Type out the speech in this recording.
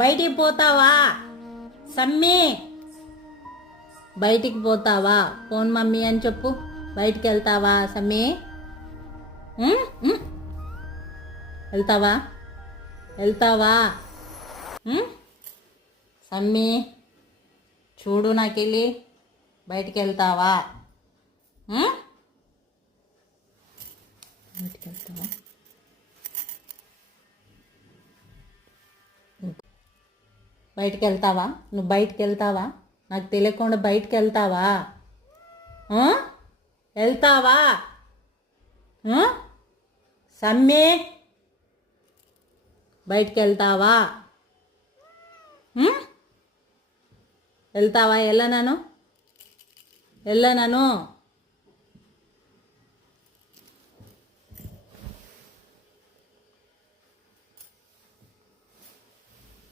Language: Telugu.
బయటికి పోతావా సమ్మి? బయటికి పోతావా? ఫోన్ మమ్మీ అని చెప్పు. బయటికి వెళ్తావా సమ్మి? వెళ్తావా? వెళ్తావా సమ్మి? చూడు నాకెళ్ళి బయటికి వెళ్తావా? బయటికి వెళ్తావా? బయటికి వెళ్తావా? నువ్వు బయటికి వెళ్తావా? నాకు తెలియకుండా బయటికి వెళ్తావా? వెళ్తావా సమ్మి? బయటికి వెళ్తావా? వెళ్తావా? వెళ్ళనను